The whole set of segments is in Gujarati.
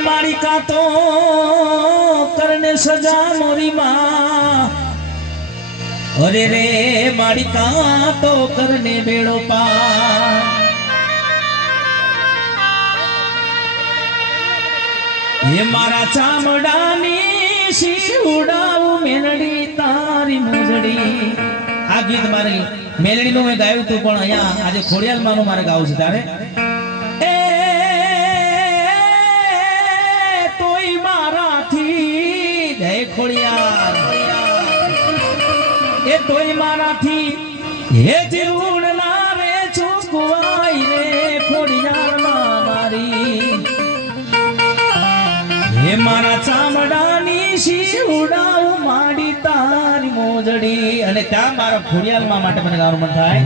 मालिका तो करने सजा मोरी माँ अरे रे मालिका तो करने बेड़ो पार ये मारा चामडानी शीवडाऊ मेलडी तारी मुजड़ी आ गीत मारे मेलडी નું મેં ગાયું તું પણ અહીંયા આજે ખોડિયાલ માનું મારે ગાવું છે તારે એ તોય મારાથી જય ખોડિયાલ એ તોય મારાથી હે જીવણ ના રે ચૂકવાઈ રે ખોડિયાલ માં મારી હે મારા ચામડાની શીવડાઉ માડી તારી મોજડી અને ત્યાં મારા ખોડિયાલમાં માટે મને ગાવાનું મન થાય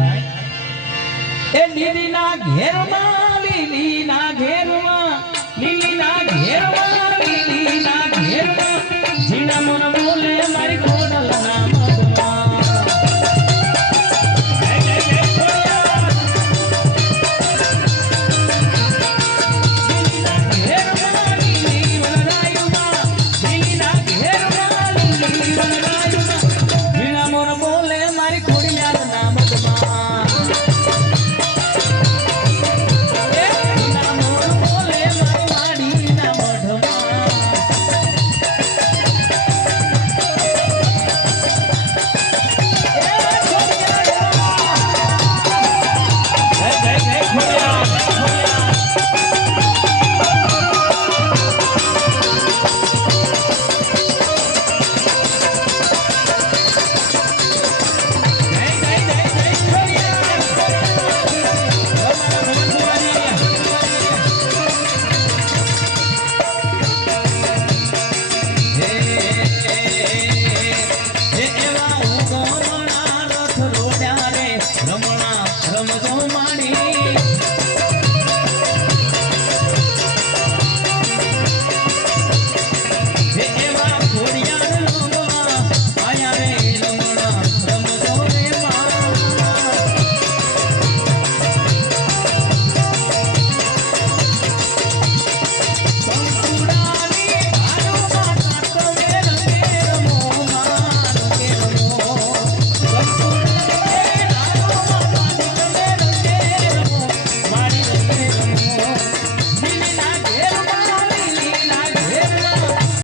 એ લીલીના ઘેરમાં લીલીના ઘેરમાં લીલીના ઘેરમાં